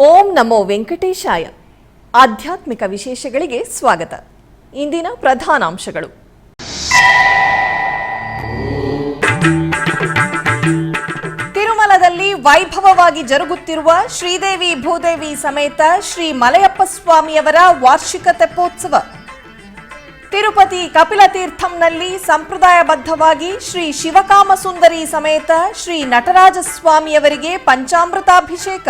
ಓಂ ನಮೋ ವೆಂಕಟೇಶಾಯ. ಆಧ್ಯಾತ್ಮಿಕ ವಿಶೇಷಗಳಿಗೆ ಸ್ವಾಗತ. ಇಂದಿನ ಪ್ರಧಾನಾಂಶಗಳು. ತಿರುಮಲದಲ್ಲಿ ವೈಭವವಾಗಿ ಜರುಗುತ್ತಿರುವ ಶ್ರೀದೇವಿ ಭೂದೇವಿ ಸಮೇತ ಶ್ರೀ ಮಲಯಪ್ಪ ಸ್ವಾಮಿಯವರ ವಾರ್ಷಿಕ ತೆಪ್ಪೋತ್ಸವ. ತಿರುಪತಿ ಕಪಿಲತೀರ್ಥಂನಲ್ಲಿ ಸಂಪ್ರದಾಯಬದ್ಧವಾಗಿ ಶ್ರೀ ಶಿವಕಾಮ ಸುಂದರಿ ಸಮೇತ ಶ್ರೀ ನಟರಾಜ ಸ್ವಾಮಿಯವರಿಗೆ ಪಂಚಾಮೃತಾಭಿಷೇಕ.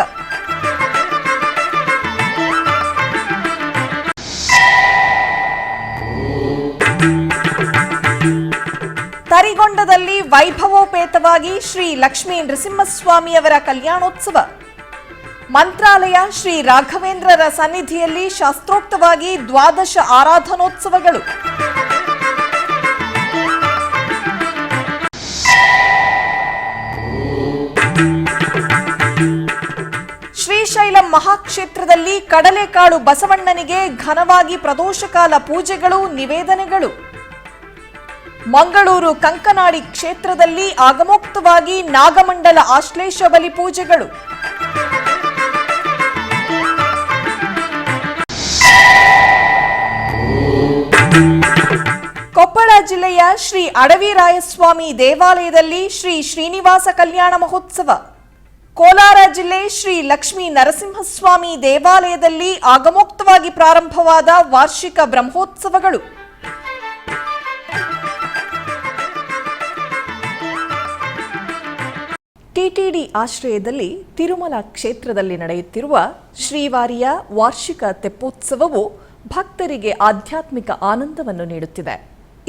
ತರಿಗೊಂಡದಲ್ಲಿ ವೈಭವೋಪೇತವಾಗಿ ಶ್ರೀ ಲಕ್ಷ್ಮೀ ನೃಸಿಂಹಸ್ವಾಮಿಯವರ ಕಲ್ಯಾಣೋತ್ಸವ. ಮಂತ್ರಾಲಯ ಶ್ರೀ ರಾಘವೇಂದ್ರರ ಸನ್ನಿಧಿಯಲ್ಲಿ ಶಾಸ್ತ್ರೋಕ್ತವಾಗಿ 12 ಆರಾಧನೋತ್ಸವಗಳು. ಶ್ರೀಶೈಲಂ ಮಹಾಕ್ಷೇತ್ರದಲ್ಲಿ ಕಡಲೆಕಾಳು ಬಸವಣ್ಣನಿಗೆ ಘನವಾಗಿ ಪ್ರದೋಷಕಾಲ ಪೂಜೆಗಳು, ನಿವೇದನೆಗಳು. ಮಂಗಳೂರು ಕಂಕನಾಡಿ ಕ್ಷೇತ್ರದಲ್ಲಿ ಆಗಮೋಕ್ತವಾಗಿ ನಾಗಮಂಡಲ ಆಶ್ಲೇಷ ಬಲಿ ಪೂಜೆಗಳು. ಕೊಪ್ಪಳ ಜಿಲ್ಲೆಯ ಶ್ರೀ ಅಡವಿರಾಯಸ್ವಾಮಿ ದೇವಾಲಯದಲ್ಲಿ ಶ್ರೀ ಶ್ರೀನಿವಾಸ ಕಲ್ಯಾಣ ಮಹೋತ್ಸವ. ಕೋಲಾರ ಜಿಲ್ಲೆ ಶ್ರೀ ಲಕ್ಷ್ಮೀ ನರಸಿಂಹಸ್ವಾಮಿ ದೇವಾಲಯದಲ್ಲಿ ಆಗಮೋಕ್ತವಾಗಿ ಪ್ರಾರಂಭವಾದ ವಾರ್ಷಿಕ ಬ್ರಹ್ಮೋತ್ಸವಗಳು. ಟಿಟಿಡಿ ಆಶ್ರಯದಲ್ಲಿ ತಿರುಮಲ ಕ್ಷೇತ್ರದಲ್ಲಿ ನಡೆಯುತ್ತಿರುವ ಶ್ರೀವಾರಿಯ ವಾರ್ಷಿಕ ತೆಪ್ಪೋತ್ಸವವು ಭಕ್ತರಿಗೆ ಆಧ್ಯಾತ್ಮಿಕ ಆನಂದವನ್ನು ನೀಡುತ್ತಿದೆ.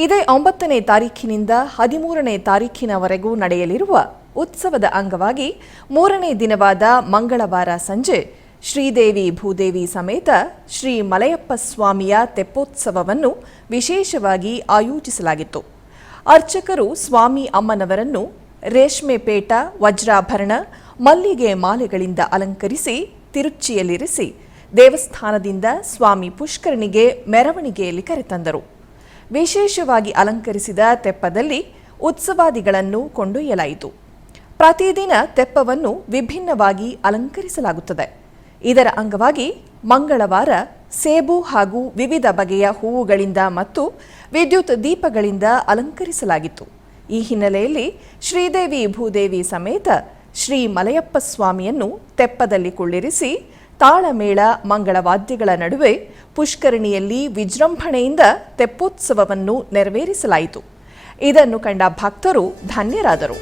ಇದೇ 9ನೇ ತಾರೀಖಿನಿಂದ 13ನೇ ತಾರೀಖಿನವರೆಗೂ ನಡೆಯಲಿರುವ ಉತ್ಸವದ ಅಂಗವಾಗಿ 3ನೇ ದಿನವಾದ ಮಂಗಳವಾರ ಸಂಜೆ ಶ್ರೀದೇವಿ ಭೂದೇವಿ ಸಮೇತ ಶ್ರೀ ಮಲಯಪ್ಪ ಸ್ವಾಮಿಯ ತೆಪ್ಪೋತ್ಸವವನ್ನು ವಿಶೇಷವಾಗಿ ಆಯೋಜಿಸಲಾಗಿತ್ತು. ಅರ್ಚಕರು ಸ್ವಾಮಿ ಅಮ್ಮನವರನ್ನು ರೇಷ್ಮೆ ಪೇಟ, ವಜ್ರಾಭರಣ, ಮಲ್ಲಿಗೆ ಮಾಲೆಗಳಿಂದ ಅಲಂಕರಿಸಿ ತಿರುಚಿಯಲ್ಲಿರಿಸಿ ದೇವಸ್ಥಾನದಿಂದ ಸ್ವಾಮಿ ಪುಷ್ಕರಣಿಗೆ ಮೆರವಣಿಗೆಯಲ್ಲಿ ಕರೆತಂದರು. ವಿಶೇಷವಾಗಿ ಅಲಂಕರಿಸಿದ ತೆಪ್ಪದಲ್ಲಿ ಉತ್ಸವಾದಿಗಳನ್ನು ಕೊಂಡೊಯ್ಯಲಾಯಿತು. ಪ್ರತಿದಿನ ತೆಪ್ಪವನ್ನು ವಿಭಿನ್ನವಾಗಿ ಅಲಂಕರಿಸಲಾಗುತ್ತದೆ. ಇದರ ಅಂಗವಾಗಿ ಮಂಗಳವಾರ ಸೇಬು ಹಾಗೂ ವಿವಿಧ ಬಗೆಯ ಹೂವುಗಳಿಂದ ಮತ್ತು ವಿದ್ಯುತ್ ದೀಪಗಳಿಂದ ಅಲಂಕರಿಸಲಾಗಿತ್ತು. ಈ ಹಿನ್ನೆಲೆಯಲ್ಲಿ ಶ್ರೀದೇವಿ ಭೂದೇವಿ ಸಮೇತ ಶ್ರೀ ಮಲಯಪ್ಪ ಸ್ವಾಮಿಯನ್ನು ತೆಪ್ಪದಲ್ಲಿ ಕುಳ್ಳಿರಿಸಿ ತಾಳಮೇಳ, ಮಂಗಳವಾದ್ಯಗಳ ನಡುವೆ ಪುಷ್ಕರಣಿಯಲ್ಲಿ ವಿಜೃಂಭಣೆಯಿಂದ ತೆಪ್ಪೋತ್ಸವವನ್ನು ನೆರವೇರಿಸಲಾಯಿತು. ಇದನ್ನು ಕಂಡ ಭಕ್ತರು ಧನ್ಯರಾದರು.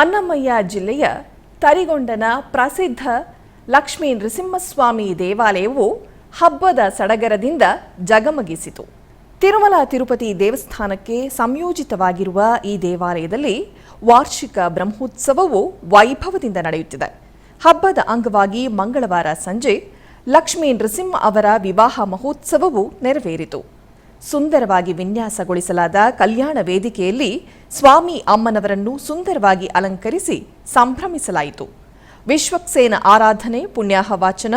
ಅನ್ನಮಯ್ಯ ಜಿಲ್ಲೆಯ ತರಿಗೊಂಡನ ಪ್ರಸಿದ್ಧ ಲಕ್ಷ್ಮೀ ನೃಸಿಂಹಸ್ವಾಮಿ ದೇವಾಲಯವು ಹಬ್ಬದ ಸಡಗರದಿಂದ ಜಗಮಗಿಸಿತು. ತಿರುಮಲ ತಿರುಪತಿ ದೇವಸ್ಥಾನಕ್ಕೆ ಸಂಯೋಜಿತವಾಗಿರುವ ಈ ದೇವಾಲಯದಲ್ಲಿ ವಾರ್ಷಿಕ ಬ್ರಹ್ಮೋತ್ಸವವು ವೈಭವದಿಂದ ನಡೆಯುತ್ತಿದೆ. ಹಬ್ಬದ ಅಂಗವಾಗಿ ಮಂಗಳವಾರ ಸಂಜೆ ಲಕ್ಷ್ಮೀ ನೃಸಿಂಹ ಅವರ ವಿವಾಹ ಮಹೋತ್ಸವವು ನೆರವೇರಿತು. ಸುಂದರವಾಗಿ ವಿನ್ಯಾಸಗೊಳಿಸಲಾದ ಕಲ್ಯಾಣ ವೇದಿಕೆಯಲ್ಲಿ ಸ್ವಾಮಿ ಅಮ್ಮನವರನ್ನು ಸುಂದರವಾಗಿ ಅಲಂಕರಿಸಿ ಸಂಭ್ರಮಿಸಲಾಯಿತು. ವಿಶ್ವಕ್ಸೇನ ಆರಾಧನೆ, ಪುಣ್ಯಾಹ ವಾಚನ,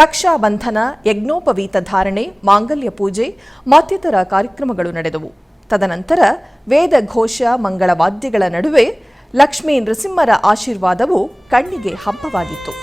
ರಕ್ಷಾಬಂಧನ, ಯಜ್ಞೋಪವೀತ ಧಾರಣೆ, ಮಾಂಗಲ್ಯ ಪೂಜೆ ಮತ್ತಿತರ ಕಾರ್ಯಕ್ರಮಗಳು ನಡೆದವು. ತದನಂತರ ವೇದ ಘೋಷ, ಮಂಗಳವಾದ್ಯಗಳ ನಡುವೆ ಲಕ್ಷ್ಮೀ ನೃಸಿಂಹರ ಆಶೀರ್ವಾದವು ಕಣ್ಣಿಗೆ ಹಬ್ಬವಾಗಿತ್ತು.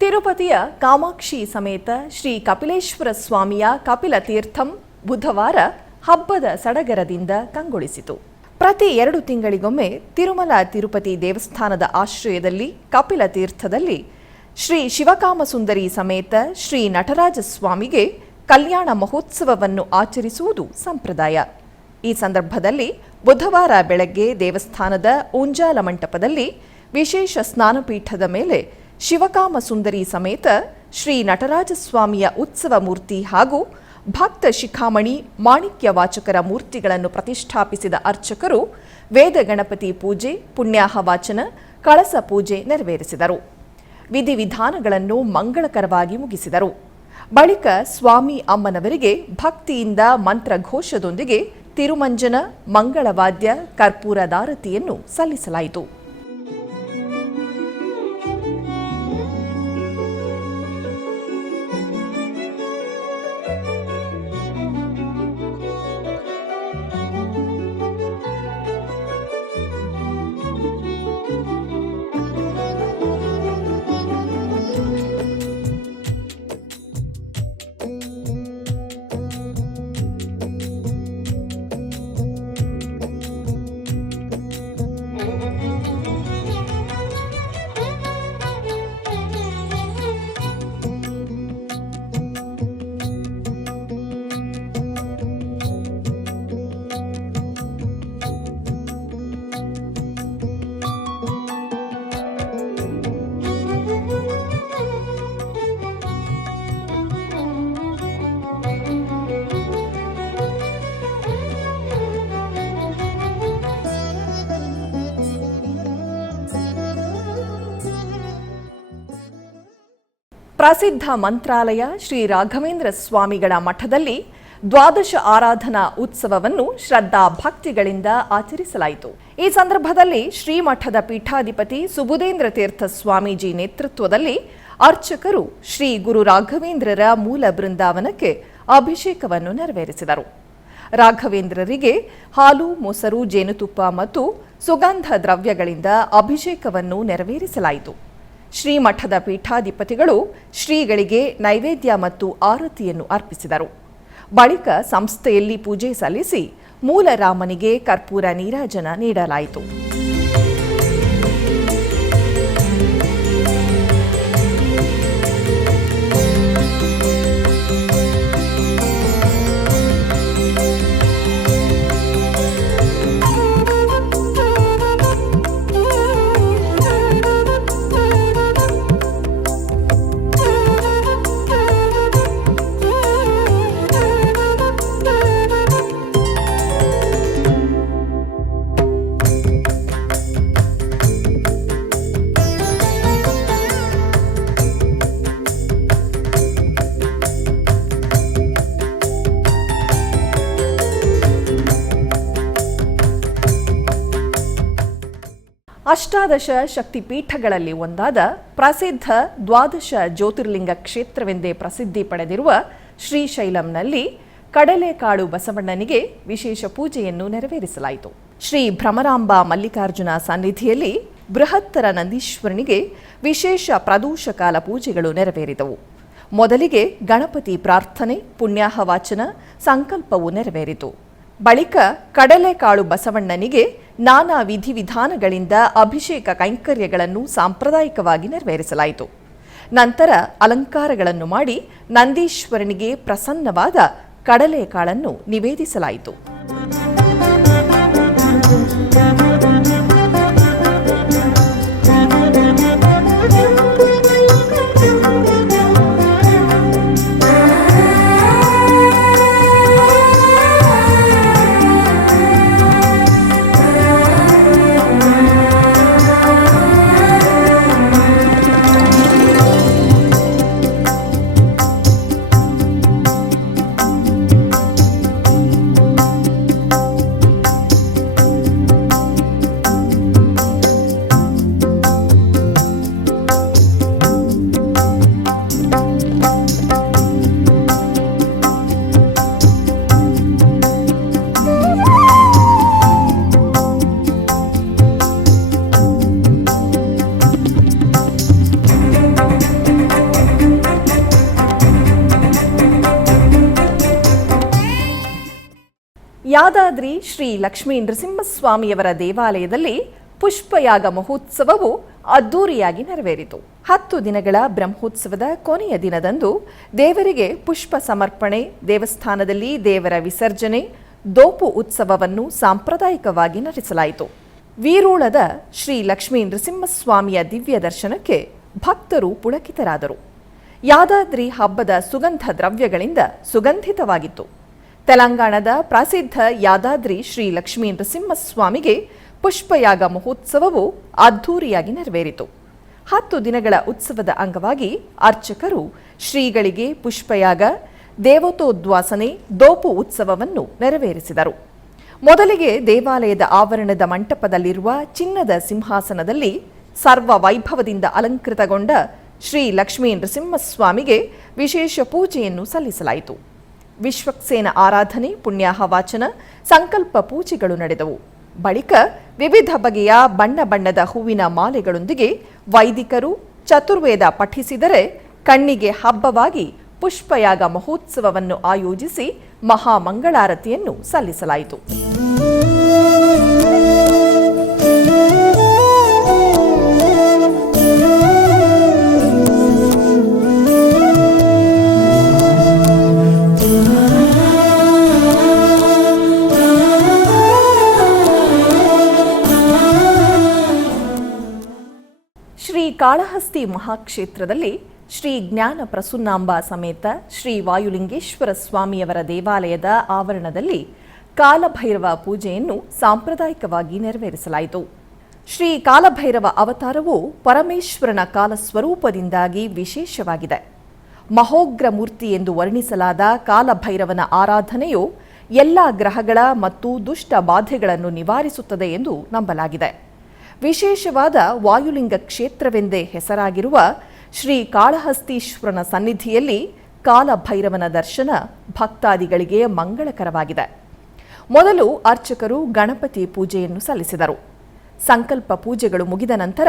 ತಿರುಪತಿಯ ಕಾಮಾಕ್ಷಿ ಸಮೇತ ಶ್ರೀ ಕಪಿಲೇಶ್ವರ ಸ್ವಾಮಿಯ ಕಪಿಲ ತೀರ್ಥಂ ಬುಧವಾರ ಹಬ್ಬದ ಸಡಗರದಿಂದ ಕಂಗೊಳಿಸಿತು. ಪ್ರತಿ 2 ತಿಂಗಳಿಗೊಮ್ಮೆ ತಿರುಮಲ ತಿರುಪತಿ ದೇವಸ್ಥಾನದ ಆಶ್ರಯದಲ್ಲಿ ಕಪಿಲ ತೀರ್ಥದಲ್ಲಿ ಶ್ರೀ ಶಿವಕಾಮಸುಂದರಿ ಸಮೇತ ಶ್ರೀ ನಟರಾಜ ಸ್ವಾಮಿಗೆ ಕಲ್ಯಾಣ ಮಹೋತ್ಸವವನ್ನು ಆಚರಿಸುವುದು ಸಂಪ್ರದಾಯ. ಈ ಸಂದರ್ಭದಲ್ಲಿ ಬುಧವಾರ ಬೆಳಗ್ಗೆ ದೇವಸ್ಥಾನದ ಉಂಜಾಲ ಮಂಟಪದಲ್ಲಿ ವಿಶೇಷ ಸ್ನಾನಪೀಠದ ಮೇಲೆ ಶಿವಕಾಮ ಸುಂದರಿ ಸಮೇತ ಶ್ರೀ ನಟರಾಜ ಸ್ವಾಮಿಯ ಉತ್ಸವ ಮೂರ್ತಿ ಹಾಗೂ ಭಕ್ತ ಶಿಖಾಮಣಿ ಮಾಣಿಕ್ಯ ವಾಚಕರ ಮೂರ್ತಿಗಳನ್ನು ಪ್ರತಿಷ್ಠಾಪಿಸಿದ ಅರ್ಚಕರು ವೇದ ಗಣಪತಿ ಪೂಜೆ, ಪುಣ್ಯಾಹ ವಾಚನ, ಕಳಸ ಪೂಜೆ ನೆರವೇರಿಸಿದರು. ವಿಧಿವಿಧಾನಗಳನ್ನು ಮಂಗಳಕರವಾಗಿ ಮುಗಿಸಿದರು. ಬಳಿಕ ಸ್ವಾಮಿ ಅಮ್ಮನವರಿಗೆ ಭಕ್ತಿಯಿಂದ ಮಂತ್ರಘೋಷದೊಂದಿಗೆ ತಿರುಮಂಜನ, ಮಂಗಳವಾದ್ಯ, ಕರ್ಪೂರದಾರತಿಯನ್ನು ಸಲ್ಲಿಸಲಾಯಿತು. ಪ್ರಸಿದ್ಧ ಮಂತ್ರಾಲಯ ಶ್ರೀ ರಾಘವೇಂದ್ರ ಸ್ವಾಮಿಗಳ ಮಠದಲ್ಲಿ ದ್ವಾದಶ ಆರಾಧನಾ ಉತ್ಸವವನ್ನು ಶ್ರದ್ಧಾ ಭಕ್ತಿಗಳಿಂದ ಆಚರಿಸಲಾಯಿತು. ಈ ಸಂದರ್ಭದಲ್ಲಿ ಶ್ರೀಮಠದ ಪೀಠಾಧಿಪತಿ ಸುಬುಧೇಂದ್ರ ತೀರ್ಥ ಸ್ವಾಮೀಜಿ ನೇತೃತ್ವದಲ್ಲಿ ಅರ್ಚಕರು ಶ್ರೀ ಗುರು ರಾಘವೇಂದ್ರರ ಮೂಲ ಬೃಂದಾವನಕ್ಕೆ ಅಭಿಷೇಕವನ್ನು ನೆರವೇರಿಸಿದರು. ರಾಘವೇಂದ್ರರಿಗೆ ಹಾಲು, ಮೊಸರು, ಜೇನುತುಪ್ಪ ಮತ್ತು ಸುಗಂಧ ದ್ರವ್ಯಗಳಿಂದ ಅಭಿಷೇಕವನ್ನು ನೆರವೇರಿಸಲಾಯಿತು. ಶ್ರೀಮಠದ ಪೀಠಾಧಿಪತಿಗಳು ಶ್ರೀಗಳಿಗೆ ನೈವೇದ್ಯ ಮತ್ತು ಆರತಿಯನ್ನು ಅರ್ಪಿಸಿದರು. ಬಳಿಕ ಸಂಸ್ಥೆಯಲ್ಲಿ ಪೂಜೆ ಸಲ್ಲಿಸಿ ಮೂಲರಾಮನಿಗೆ ಕರ್ಪೂರ ನೀರಾಜನ ನೀಡಲಾಯಿತು. ಅಷ್ಟಾದಶ ಶಕ್ತಿಪೀಠಗಳಲ್ಲಿ ಒಂದಾದ ಪ್ರಸಿದ್ಧ ದ್ವಾದಶ ಜ್ಯೋತಿರ್ಲಿಂಗ ಕ್ಷೇತ್ರವೆಂದೇ ಪ್ರಸಿದ್ಧಿ ಪಡೆದಿರುವ ಶ್ರೀಶೈಲಂನಲ್ಲಿ ಕಡಲೆಕಾಳು ಬಸವಣ್ಣನಿಗೆ ವಿಶೇಷ ಪೂಜೆಯನ್ನು ನೆರವೇರಿಸಲಾಯಿತು. ಶ್ರೀ ಭ್ರಮರಾಂಬ ಮಲ್ಲಿಕಾರ್ಜುನ ಸನ್ನಿಧಿಯಲ್ಲಿ ಬೃಹತ್ತರ ನಂದೀಶ್ವರನಿಗೆ ವಿಶೇಷ ಪ್ರದೋಷಕಾಲ ಪೂಜೆಗಳು ನೆರವೇರಿದವು. ಮೊದಲಿಗೆ ಗಣಪತಿ ಪ್ರಾರ್ಥನೆ, ಪುಣ್ಯಾಹವಾಚನ, ಸಂಕಲ್ಪವು ನೆರವೇರಿತು. ಬಳಿಕ ಕಡಲೆಕಾಳು ಬಸವಣ್ಣನಿಗೆ ನಾನಾ ವಿಧಿವಿಧಾನಗಳಿಂದ ಅಭಿಷೇಕ ಕೈಂಕರ್ಯಗಳನ್ನು ಸಾಂಪ್ರದಾಯಿಕವಾಗಿ ನೆರವೇರಿಸಲಾಯಿತು. ನಂತರ ಅಲಂಕಾರಗಳನ್ನು ಮಾಡಿ ನಂದೀಶ್ವರನಿಗೆ ಪ್ರಸನ್ನವಾದ ಕಡಲೆಕಾಳನ್ನು ನಿವೇದಿಸಲಾಯಿತು. ಯಾದಾದ್ರಿ ಶ್ರೀ ಲಕ್ಷ್ಮೀ ನೃಸಿಂಹಸ್ವಾಮಿಯವರ ದೇವಾಲಯದಲ್ಲಿ ಪುಷ್ಪಯಾಗ ಮಹೋತ್ಸವವು ಅದ್ದೂರಿಯಾಗಿ ನೆರವೇರಿತು. 10 ದಿನಗಳ ಬ್ರಹ್ಮೋತ್ಸವದ ಕೊನೆಯ ದಿನದಂದು ದೇವರಿಗೆ ಪುಷ್ಪ ಸಮರ್ಪಣೆ, ದೇವಸ್ಥಾನದಲ್ಲಿ ದೇವರ ವಿಸರ್ಜನೆ, ದೋಪು ಉತ್ಸವವನ್ನು ಸಾಂಪ್ರದಾಯಿಕವಾಗಿ ನಡೆಸಲಾಯಿತು. ವೀರೋಳದ ಶ್ರೀ ಲಕ್ಷ್ಮೀ ನೃಸಿಂಹಸ್ವಾಮಿಯ ದಿವ್ಯ ದರ್ಶನಕ್ಕೆ ಭಕ್ತರು ಪುಳಕಿತರಾದರು. ಯಾದಾದ್ರಿ ಹಬ್ಬದ ಸುಗಂಧ ದ್ರವ್ಯಗಳಿಂದ ಸುಗಂಧಿತವಾಗಿತ್ತು. ತೆಲಂಗಾಣದ ಪ್ರಸಿದ್ಧ ಯಾದಾದ್ರಿ ಶ್ರೀ ಲಕ್ಷ್ಮೀ ನೃಸಿಂಹಸ್ವಾಮಿಗೆ ಪುಷ್ಪಯಾಗ ಮಹೋತ್ಸವವು ಅದ್ಧೂರಿಯಾಗಿ ನೆರವೇರಿತು. 10 ದಿನಗಳ ಉತ್ಸವದ ಅಂಗವಾಗಿ ಅರ್ಚಕರು ಶ್ರೀಗಳಿಗೆ ಪುಷ್ಪಯಾಗ, ದೇವತೋದ್ವಾಸನೆ, ದೋಪು ಉತ್ಸವವನ್ನು ನೆರವೇರಿಸಿದರು. ಮೊದಲಿಗೆ ದೇವಾಲಯದ ಆವರಣದ ಮಂಟಪದಲ್ಲಿರುವ ಚಿನ್ನದ ಸಿಂಹಾಸನದಲ್ಲಿ ಸರ್ವ ವೈಭವದಿಂದ ಅಲಂಕೃತಗೊಂಡ ಶ್ರೀ ಲಕ್ಷ್ಮೀ ನೃಸಿಂಹಸ್ವಾಮಿಗೆ ವಿಶೇಷ ಪೂಜೆಯನ್ನು ಸಲ್ಲಿಸಲಾಯಿತು. ವಿಶ್ವಕ್ಸೇನ ಆರಾಧನೆ, ಪುಣ್ಯಾಹವಾಚನ, ಸಂಕಲ್ಪ ಪೂಜೆಗಳು ನಡೆದವು. ಬಳಿಕ ವಿವಿಧ ಬಗೆಯ ಬಣ್ಣ ಬಣ್ಣದ ಹೂವಿನ ಮಾಲೆಗಳೊಂದಿಗೆ ವೈದಿಕರು ಚತುರ್ವೇದ ಪಠಿಸಿದರೆ ಕಣ್ಣಿಗೆ ಹಬ್ಬವಾಗಿ ಪುಷ್ಪಯಾಗ ಮಹೋತ್ಸವವನ್ನು ಆಯೋಜಿಸಿ ಮಹಾಮಂಗಳಾರತಿಯನ್ನು ಸಲ್ಲಿಸಲಾಯಿತು. ಶ್ರೀ ಕಾಳಹಸ್ತಿ ಮಹಾಕ್ಷೇತ್ರದಲ್ಲಿ ಶ್ರೀ ಜ್ಞಾನ ಪ್ರಸನ್ನಾಂಬ ಸಮೇತ ಶ್ರೀ ವಾಯುಲಿಂಗೇಶ್ವರ ಸ್ವಾಮಿಯವರ ದೇವಾಲಯದ ಆವರಣದಲ್ಲಿ ಕಾಲಭೈರವ ಪೂಜೆಯನ್ನು ಸಾಂಪ್ರದಾಯಿಕವಾಗಿ ನೆರವೇರಿಸಲಾಯಿತು. ಶ್ರೀ ಕಾಲಭೈರವ ಅವತಾರವು ಪರಮೇಶ್ವರನ ಕಾಲಸ್ವರೂಪದಿಂದಾಗಿ ವಿಶೇಷವಾಗಿದೆ. ಮಹೋಗ್ರ ಮೂರ್ತಿ ಎಂದು ವರ್ಣಿಸಲಾದ ಕಾಲಭೈರವನ ಆರಾಧನೆಯು ಎಲ್ಲ ಗ್ರಹಗಳ ಮತ್ತು ದುಷ್ಟ ಬಾಧೆಗಳನ್ನು ನಿವಾರಿಸುತ್ತದೆ ಎಂದು ನಂಬಲಾಗಿದೆ. ವಿಶೇಷವಾದ ವಾಯುಲಿಂಗ ಕ್ಷೇತ್ರವೆಂದೇ ಹೆಸರಾಗಿರುವ ಶ್ರೀ ಕಾಳಹಸ್ತೀಶ್ವರನ ಸನ್ನಿಧಿಯಲ್ಲಿ ಕಾಲಭೈರವನ ದರ್ಶನ ಭಕ್ತಾದಿಗಳಿಗೆ ಮಂಗಳಕರವಾಗಿದೆ. ಮೊದಲು ಅರ್ಚಕರು ಗಣಪತಿ ಪೂಜೆಯನ್ನು ಸಲ್ಲಿಸಿದರು. ಸಂಕಲ್ಪ ಪೂಜೆಗಳು ಮುಗಿದ ನಂತರ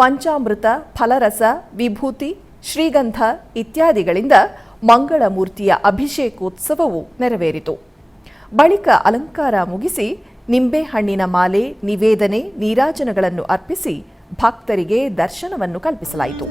ಪಂಚಾಮೃತ, ಫಲರಸ, ವಿಭೂತಿ, ಶ್ರೀಗಂಧ ಇತ್ಯಾದಿಗಳಿಂದ ಮಂಗಳಮೂರ್ತಿಯ ಅಭಿಷೇಕೋತ್ಸವವು ನೆರವೇರಿತು. ಬಳಿಕ ಅಲಂಕಾರ ಮುಗಿಸಿ ನಿಂಬೆಹಣ್ಣಿನ ಮಾಲೆ, ನಿವೇದನೆ, ನೀರಾಜನಗಳನ್ನು ಅರ್ಪಿಸಿ ಭಕ್ತರಿಗೆ ದರ್ಶನವನ್ನು ಕಲ್ಪಿಸಲಾಯಿತು.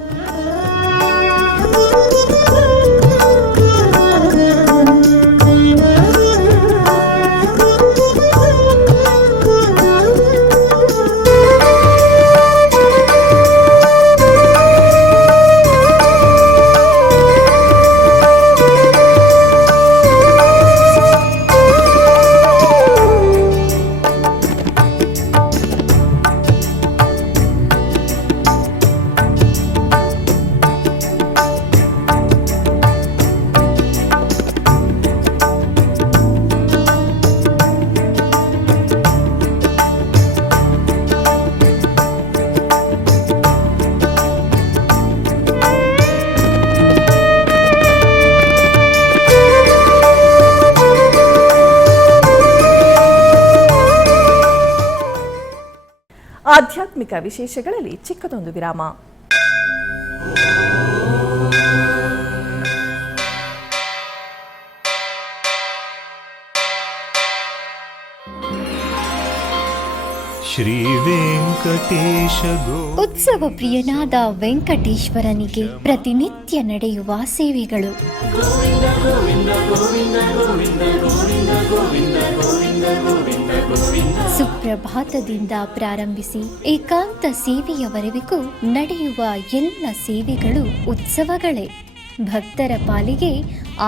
ಆಧ್ಯಾತ್ಮಿಕ ವಿಶೇಷಗಳಲ್ಲಿ ಚಿಕ್ಕದೊಂದು ವಿರಾಮ. ಶ್ರೀ ವೆಂಕಟೇಶ ಉತ್ಸವ ಪ್ರಿಯನಾದ ವೆಂಕಟೇಶ್ವರನಿಗೆ ಪ್ರತಿನಿತ್ಯ ನಡೆಯುವ ಸೇವೆಗಳು. ಸುಪ್ರಭಾತದಿಂದ ಪ್ರಾರಂಭಿಸಿ ಏಕಾಂತ ಸೇವೆಯವರೆಗೂ ನಡೆಯುವ ಎಲ್ಲ ಸೇವೆಗಳು ಉತ್ಸವಗಳೇ. ಭಕ್ತರ ಪಾಲಿಗೆ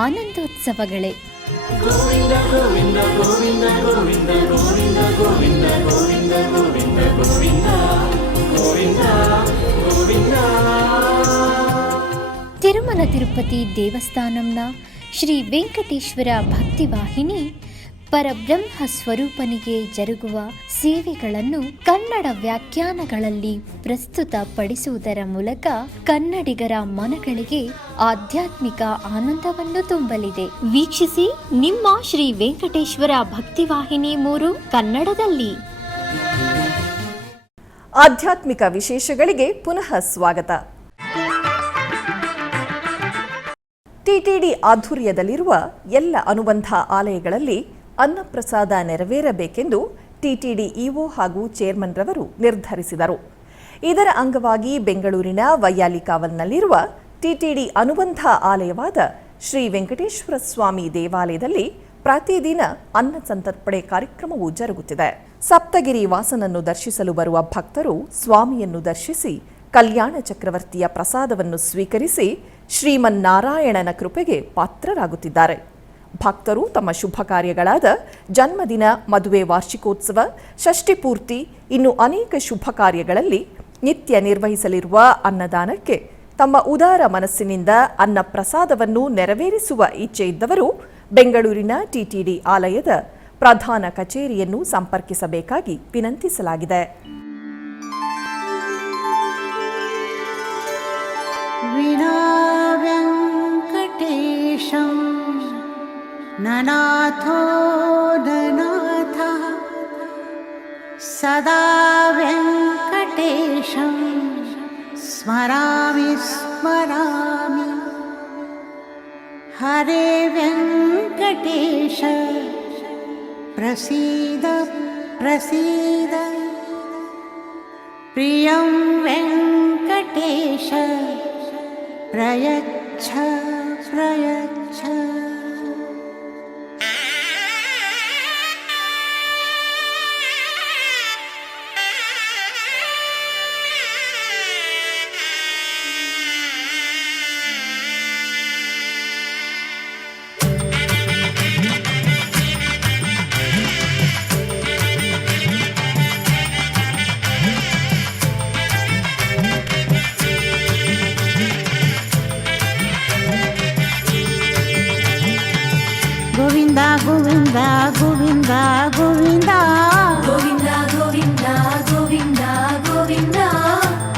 ಆನಂದೋತ್ಸವಗಳೇ. ಗೋವಿಂದ ಗೋವಿಂದ ಗೋವಿಂದ ಗೋವಿಂದ ಗೋವಿಂದ ಗೋವಿಂದ ಗೋವಿಂದ ಗೋವಿಂದ ಗೋವಿಂದ ಗೋವಿಂದ ಗೋವಿಂದ. ತಿರುಮಲ ತಿರುಪತಿ ದೇವಸ್ಥಾನಂನ ಶ್ರೀ ವೆಂಕಟೇಶ್ವರ ಭಕ್ತಿವಾಹಿನಿ ಪರಬ್ರಹ್ಮ ಸ್ವರೂಪನಿಗೆ ಜರುಗುವ ಸೇವೆಗಳನ್ನು ಕನ್ನಡ ವ್ಯಾಖ್ಯಾನಗಳಲ್ಲಿ ಪ್ರಸ್ತುತಪಡಿಸುವುದರ ಮೂಲಕ ಕನ್ನಡಿಗರ ಮನಗಳಿಗೆ ಆಧ್ಯಾತ್ಮಿಕ ಆನಂದವನ್ನು ತುಂಬಲಿದೆ. ವೀಕ್ಷಿಸಿ ನಿಮ್ಮ ಶ್ರೀ ವೆಂಕಟೇಶ್ವರ ಭಕ್ತಿವಾಹಿನಿ 3 ಕನ್ನಡದಲ್ಲಿ. ಆಧ್ಯಾತ್ಮಿಕ ವಿಶೇಷಗಳಿಗೆ ಪುನಃ ಸ್ವಾಗತ. ಟಿಟಿಡಿ ಆಧ್ವರ್ಯದಲ್ಲಿರುವ ಎಲ್ಲ ಅನುಬಂಧ ಆಲಯಗಳಲ್ಲಿ ಅನ್ನಪ್ರಸಾದ ನೆರವೇರಬೇಕೆಂದು ಟಿಟಿಡಿ ಇಒ ಹಾಗೂ ಚೇರ್ಮನ್ ರವರು ನಿರ್ಧರಿಸಿದರು. ಇದರ ಅಂಗವಾಗಿ ಬೆಂಗಳೂರಿನ ವೈಯಾಲಿಕಾವಲ್ನಲ್ಲಿರುವ ಟಿಟಿಡಿ ಅನುಬಂಧ ಆಲಯವಾದ ಶ್ರೀ ವೆಂಕಟೇಶ್ವರ ಸ್ವಾಮಿ ದೇವಾಲಯದಲ್ಲಿ ಪ್ರತಿದಿನ ಅನ್ನ ಸಂತರ್ಪಣೆ ಕಾರ್ಯಕ್ರಮವು ಜರುಗುತ್ತಿದೆ. ಸಪ್ತಗಿರಿ ವಾಸನನ್ನು ದರ್ಶಿಸಲು ಬರುವ ಭಕ್ತರು ಸ್ವಾಮಿಯನ್ನು ದರ್ಶಿಸಿ ಕಲ್ಯಾಣ ಚಕ್ರವರ್ತಿಯ ಪ್ರಸಾದವನ್ನು ಸ್ವೀಕರಿಸಿ ಶ್ರೀಮನ್ನಾರಾಯಣನ ಕೃಪೆಗೆ ಪಾತ್ರರಾಗುತ್ತಿದ್ದಾರೆ. ಭಕ್ತರು ತಮ್ಮ ಶುಭ ಕಾರ್ಯಗಳಾದ ಜನ್ಮದಿನ, ಮದುವೆ, ವಾರ್ಷಿಕೋತ್ಸವ, ಷಷ್ಠಿ ಪೂರ್ತಿ, ಇನ್ನು ಅನೇಕ ಶುಭ ಕಾರ್ಯಗಳಲ್ಲಿ ನಿತ್ಯ ನಿರ್ವಹಿಸಲಿರುವ ಅನ್ನದಾನಕ್ಕೆ ತಮ್ಮ ಉದಾರ ಮನಸ್ಸಿನಿಂದ ಅನ್ನ ಪ್ರಸಾದವನ್ನು ನೆರವೇರಿಸುವ ಇಚ್ಛೆ ಇದ್ದವರು ಬೆಂಗಳೂರಿನ ಟಿಟಿಡಿ ಆಲಯದ ಪ್ರಧಾನ ಕಚೇರಿಯನ್ನು ಸಂಪರ್ಕಿಸಬೇಕಾಗಿ ವಿನಂತಿಸಲಾಗಿದೆ. ನನಾಥೋ ನನಾಥಃ ಸದಾ ವೆಂಕಟೇಶಂ ಸ್ಮರಾಮಿ ಸ್ಮರಾಮಿ. ಹರೇ ವೆಂಕಟೇಶ ಪ್ರಸೀದ ಪ್ರಸೀದ. ಪ್ರಿಯಂ ವೆಂಕಟೇಶ ಪ್ರಯಚ್ಛ ಪ್ರಯಚ್ಛ. ಗೋವಿಂದ ಗೋವಿಂದ ಗೋವಿಂದ ಗೋವಿಂದ ಗೋವಿಂದ ಗೋವಿಂದ ಗೋವಿಂದ ಗೋವಿಂದ.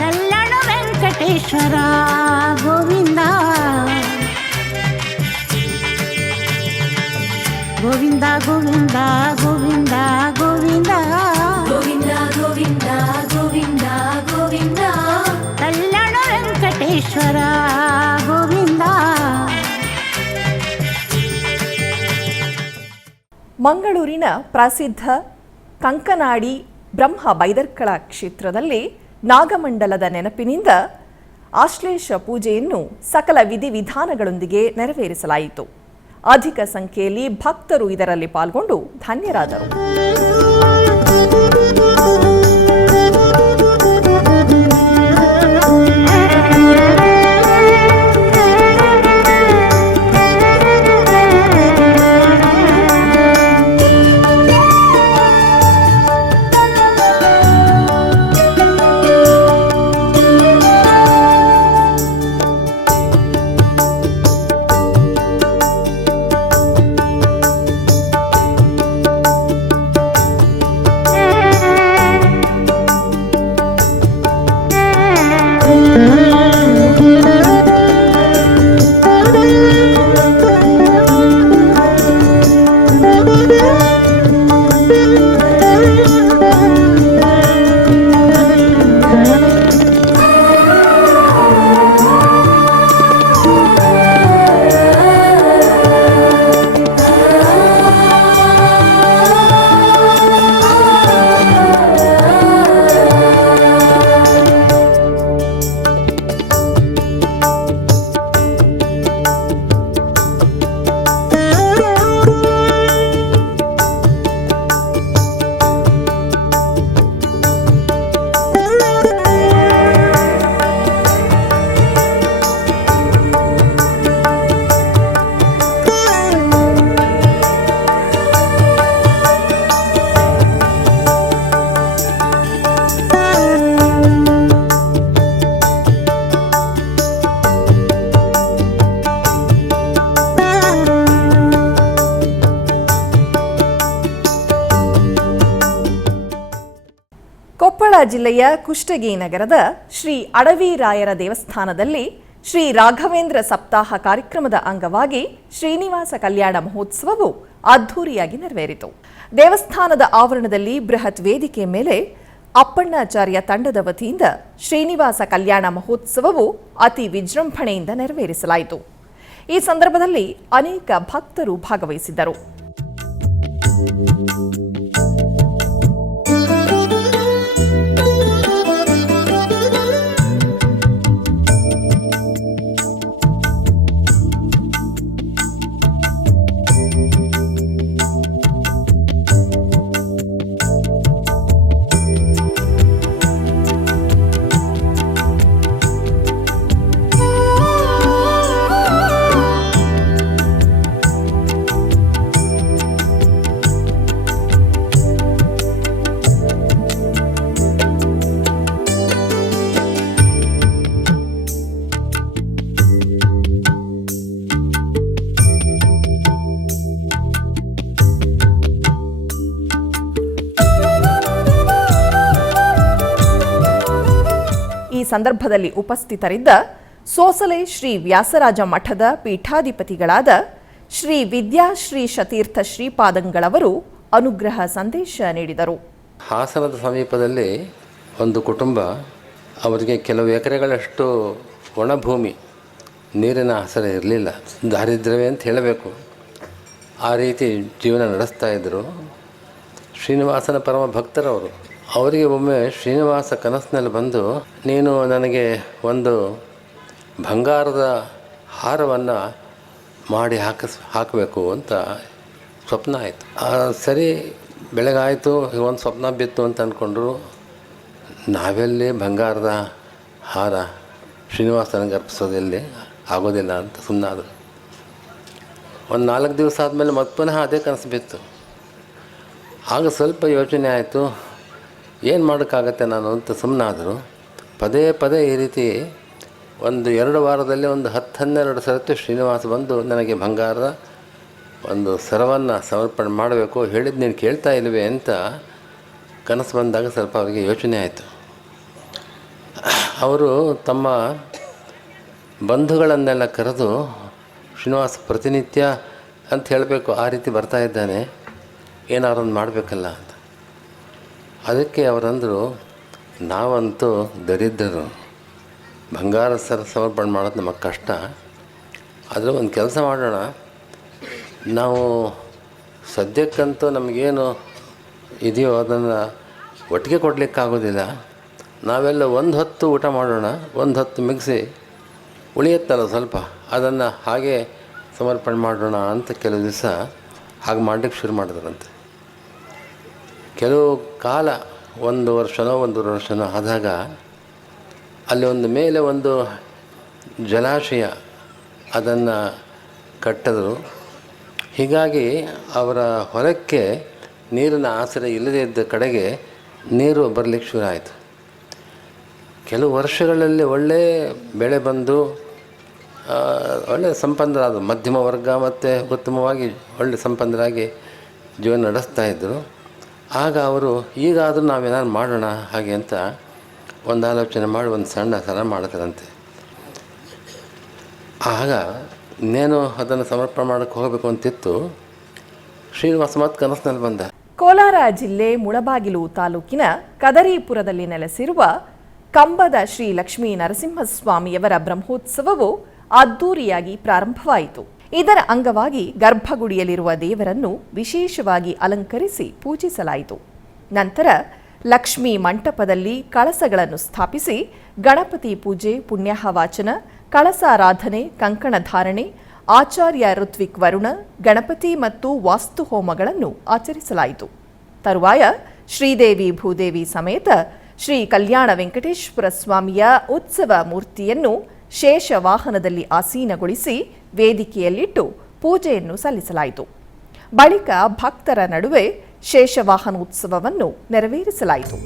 ಕಲ್ಯಾಣ ವೆಂಕಟೇಶ್ವರ ಗೋವಿಂದ ಗೋವಿಂದ ಗೋವಿಂದ ಗೋವಿಂದ ಗೋವಿಂದ ಗೋವಿಂದ ಗೋವಿಂದ ಗೋವಿಂದ ಗೋವಿಂದ. ಕಲ್ಯಾಣ ವೆಂಕಟೇಶ್ವರ ಗೋವಿಂದ. ಮಂಗಳೂರಿನ ಪ್ರಸಿದ್ಧ ಕಂಕನಾಡಿ ಬ್ರಹ್ಮ ಬೈದರ್ಕಳ ಕ್ಷೇತ್ರದಲ್ಲಿ ನಾಗಮಂಡಲದ ನೆನಪಿನಿಂದ ಆಶ್ಲೇಷ ಪೂಜೆಯನ್ನು ಸಕಲ ವಿಧಿವಿಧಾನಗಳೊಂದಿಗೆ ನೆರವೇರಿಸಲಾಯಿತು. ಅಧಿಕ ಸಂಖ್ಯೆಯಲ್ಲಿ ಭಕ್ತರು ಇದರಲ್ಲಿ ಪಾಲ್ಗೊಂಡು ಧನ್ಯರಾದರು. ಜಿಲ್ಲೆಯ ಕುಷ್ಟಗಿ ನಗರದ ಶ್ರೀ ಅಡವಿರಾಯರ ದೇವಸ್ಥಾನದಲ್ಲಿ ಶ್ರೀ ರಾಘವೇಂದ್ರ ಸಪ್ತಾಹ ಕಾರ್ಯಕ್ರಮದ ಅಂಗವಾಗಿ ಶ್ರೀನಿವಾಸ ಕಲ್ಯಾಣ ಮಹೋತ್ಸವವು ಅದ್ಧೂರಿಯಾಗಿ ನೆರವೇರಿತು. ದೇವಸ್ಥಾನದ ಆವರಣದಲ್ಲಿ ಬೃಹತ್ ವೇದಿಕೆ ಮೇಲೆ ಅಪ್ಪಣ್ಣಾಚಾರ್ಯ ತಂಡದ ವತಿಯಿಂದ ಶ್ರೀನಿವಾಸ ಕಲ್ಯಾಣ ಮಹೋತ್ಸವವು ಅತಿ ವಿಜೃಂಭಣೆಯಿಂದ ನೆರವೇರಿಸಲಾಯಿತು. ಈ ಸಂದರ್ಭದಲ್ಲಿ ಅನೇಕ ಭಕ್ತರು ಭಾಗವಹಿಸಿದ್ದರು. ಈ ಸಂದರ್ಭದಲ್ಲಿ ಉಪಸ್ಥಿತರಿದ್ದ ಸೋಸಲೆ ಶ್ರೀ ವ್ಯಾಸರಾಜ ಮಠದ ಪೀಠಾಧಿಪತಿಗಳಾದ ಶ್ರೀ ವಿದ್ಯಾಶ್ರೀ ಶತೀರ್ಥ ಶ್ರೀಪಾದಂಗಳವರು ಅನುಗ್ರಹ ಸಂದೇಶ ನೀಡಿದರು. ಹಾಸನದ ಸಮೀಪದಲ್ಲಿ ಒಂದು ಕುಟುಂಬ, ಅವರಿಗೆ ಕೆಲವು ಎಕರೆಗಳಷ್ಟು ಒಣಭೂಮಿ, ನೀರಿನ ಆಸರೆ ಇರಲಿಲ್ಲ, ದಾರಿದ್ರ್ಯವೇ ಅಂತ ಹೇಳಬೇಕು. ಆ ರೀತಿ ಜೀವನ ನಡೆಸ್ತಾ ಇದ್ದರು. ಶ್ರೀನಿವಾಸನ ಪರಮ ಭಕ್ತರವರು. ಅವರಿಗೆ ಒಮ್ಮೆ ಶ್ರೀನಿವಾಸ ಕನಸಿನಲ್ಲಿ ಬಂದು, ನೀನು ನನಗೆ ಒಂದು ಬಂಗಾರದ ಹಾರವನ್ನು ಮಾಡಿ ಹಾಕಬೇಕು ಅಂತ ಸ್ವಪ್ನ ಆಯಿತು. ಸರಿ, ಬೆಳಗಾಯಿತು, ಒಂದು ಸ್ವಪ್ನ ಬಿತ್ತು ಅಂತ ಅಂದ್ಕೊಂಡ್ರು. ನಾವೆಲ್ಲಿ ಬಂಗಾರದ ಹಾರ ಶ್ರೀನಿವಾಸನಿಗೆ ಅರ್ಪಿಸೋದೆಲ್ಲಿ, ಆಗೋದಿಲ್ಲ ಅಂತ ಸುಮ್ಮನಾದರು. ಒಂದು 4 ದಿವಸ ಆದಮೇಲೆ ಮತ್ತೆ ಪುನಃ ಅದೇ ಕನಸು ಬಿತ್ತು. ಆಗ ಸ್ವಲ್ಪ ಯೋಚನೆ ಆಯಿತು, ಏನು ಮಾಡೋಕ್ಕಾಗತ್ತೆ ನಾನು ಅಂತ ಸುಮ್ಮನಾದರು. ಪದೇ ಪದೇ ಈ ರೀತಿ 1-2 ವಾರದಲ್ಲಿ ಒಂದು 10-12 ಸರತಿ ಶ್ರೀನಿವಾಸ ಬಂದು ನನಗೆ ಬಂಗಾರದ ಒಂದು ಸರವನ್ನು ಸಮರ್ಪಣೆ ಮಾಡಬೇಕು, ಹೇಳಿದ್ದು ನೀನು ಕೇಳ್ತಾ ಇಲ್ವೇ ಅಂತ ಕನಸು ಬಂದಾಗ ಸ್ವಲ್ಪ ಅವರಿಗೆ ಯೋಚನೆ ಆಯಿತು. ಅವರು ತಮ್ಮ ಬಂಧುಗಳನ್ನೆಲ್ಲ ಕರೆದು, ಶ್ರೀನಿವಾಸ ಪ್ರತಿನಿತ್ಯ ಅಂತ ಹೇಳಬೇಕು, ಆ ರೀತಿ ಬರ್ತಾ ಇದ್ದಾನೆ, ಏನಾದ್ರು ಒಂದು ಮಾಡಬೇಕಲ್ಲ ಅಂತ. ಅದಕ್ಕೆ ಅವರಂದರು, ನಾವಂತೂ ದರಿದ್ರರು, ಬಂಗಾರ ಸಮರ್ಪಣೆ ಮಾಡೋದು ನಮಗೆ ಕಷ್ಟ. ಆದರೆ ಒಂದು ಕೆಲಸ ಮಾಡೋಣ, ನಾವು ಸದ್ಯಕ್ಕಂತೂ ನಮಗೇನು ಇದೆಯೋ ಅದನ್ನು ಒಟ್ಟಿಗೆ ಕೊಡಲಿಕ್ಕಾಗೋದಿಲ್ಲ. ನಾವೆಲ್ಲ 1 ಹೊತ್ತು ಊಟ ಮಾಡೋಣ, 1 ಹೊತ್ತು ಮಿಗಿಸಿ ಉಳಿಯುತ್ತಲ್ಲ ಸ್ವಲ್ಪ, ಅದನ್ನು ಹಾಗೆ ಸಮರ್ಪಣೆ ಮಾಡೋಣ ಅಂತ ಕೆಲವು ದಿವಸ ಹಾಗೆ ಮಾಡಲಿಕ್ಕೆ ಶುರು ಮಾಡಿದ್ರಂತೆ. ಕೆಲವು ಕಾಲ 1 ವರ್ಷನೋ 1.5 ವರ್ಷನೋ ಆದಾಗ ಅಲ್ಲಿ ಒಂದು ಮೇಲೆ ಒಂದು ಜಲಾಶಯ ಅದನ್ನು ಕಟ್ಟಿದ್ರು. ಹೀಗಾಗಿ ಅವರ ಹೊಲಕ್ಕೆ ನೀರಿನ ಆಸರೆ ಇಲ್ಲದೇ ಇದ್ದ ಕಡೆಗೆ ನೀರು ಬರಲಿಕ್ಕೆ ಶುರು ಆಯಿತು. ಕೆಲವು ವರ್ಷಗಳಲ್ಲಿ ಒಳ್ಳೆ ಬೆಳೆ ಬಂದು ಒಳ್ಳೆಯ ಸಂಪನ್ನರಾದರು, ಮಧ್ಯಮ ವರ್ಗ ಮತ್ತು ಉತ್ತಮವಾಗಿ ಒಳ್ಳೆಯ ಸಂಪನ್ನರಾಗಿ ಜೀವನ ನಡೆಸ್ತಾಯಿದ್ರು. ಆಗ ಅವರು, ಈಗಾದರೂ ನಾವೇನಾದ್ರು ಮಾಡೋಣ ಹಾಗೆ ಅಂತ ಒಂದು ಆಲೋಚನೆ ಮಾಡಿ ಒಂದು ಸಣ್ಣ ಸರ ಮಾಡ್ತಾರಂತೆ. ಆಗ ಇನ್ನೇನು ಅದನ್ನು ಸಮರ್ಪಣೆ ಮಾಡೋಕ್ಕೆ ಹೋಗಬೇಕು ಅಂತಿತ್ತು. ಶ್ರೀನಿವಾಸ ಮತ್ತು ಕನಸಿನಲ್ಲಿ ಬಂದ. ಕೋಲಾರ ಜಿಲ್ಲೆ ಮುಳಬಾಗಿಲು ತಾಲೂಕಿನ ಕದರಿಪುರದಲ್ಲಿ ನೆಲೆಸಿರುವ ಕಂಬದ ಶ್ರೀ ಲಕ್ಷ್ಮೀ ನರಸಿಂಹಸ್ವಾಮಿಯವರ ಬ್ರಹ್ಮೋತ್ಸವವು ಅದ್ದೂರಿಯಾಗಿ ಪ್ರಾರಂಭವಾಯಿತು. ಇದರ ಅಂಗವಾಗಿ ಗರ್ಭಗುಡಿಯಲ್ಲಿರುವ ದೇವರನ್ನು ವಿಶೇಷವಾಗಿ ಅಲಂಕರಿಸಿ ಪೂಜಿಸಲಾಯಿತು. ನಂತರ ಲಕ್ಷ್ಮೀ ಮಂಟಪದಲ್ಲಿ ಕಳಸಗಳನ್ನು ಸ್ಥಾಪಿಸಿ ಗಣಪತಿ ಪೂಜೆ, ಪುಣ್ಯಾಹ ವಾಚನ, ಕಳಸಾರಾಧನೆ, ಕಂಕಣ ಧಾರಣೆ, ಆಚಾರ್ಯ ಋತ್ವಿಕ್ ವರುಣ, ಗಣಪತಿ ಮತ್ತು ವಾಸ್ತು ಹೋಮಗಳನ್ನು ಆಚರಿಸಲಾಯಿತು. ತರುವಾಯ ಶ್ರೀದೇವಿ ಭೂದೇವಿ ಸಮೇತ ಶ್ರೀ ಕಲ್ಯಾಣ ವೆಂಕಟೇಶ್ವರ ಸ್ವಾಮಿಯ ಉತ್ಸವ ಮೂರ್ತಿಯನ್ನು ಶೇಷ ವಾಹನದಲ್ಲಿ ಆಸೀನಗೊಳಿಸಿ ವೇದಿಕೆಯಲ್ಲಿಟ್ಟು ಪೂಜೆಯನ್ನು ಸಲ್ಲಿಸಲಾಯಿತು. ಬಳಿಕ ಭಕ್ತರ ನಡುವೆ ಶೇಷವಾಹನೋತ್ಸವವನ್ನು ನೆರವೇರಿಸಲಾಯಿತು.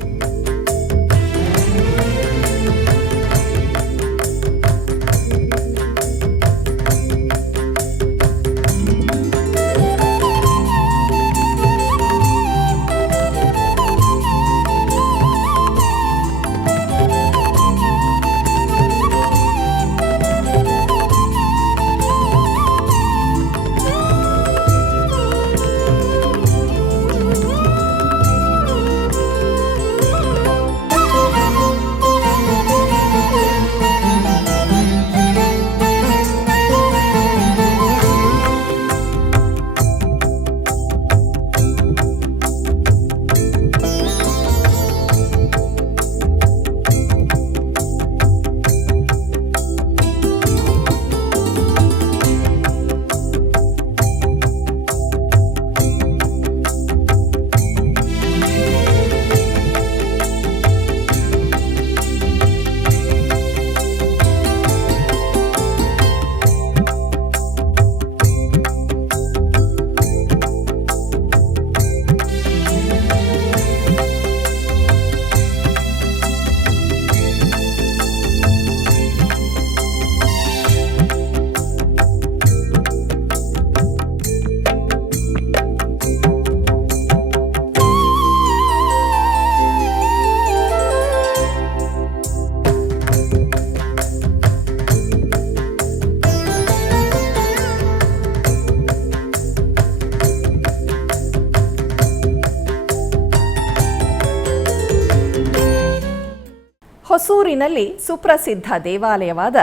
ಮೈಸೂರಿನಲ್ಲಿ ಸುಪ್ರಸಿದ್ಧ ದೇವಾಲಯವಾದ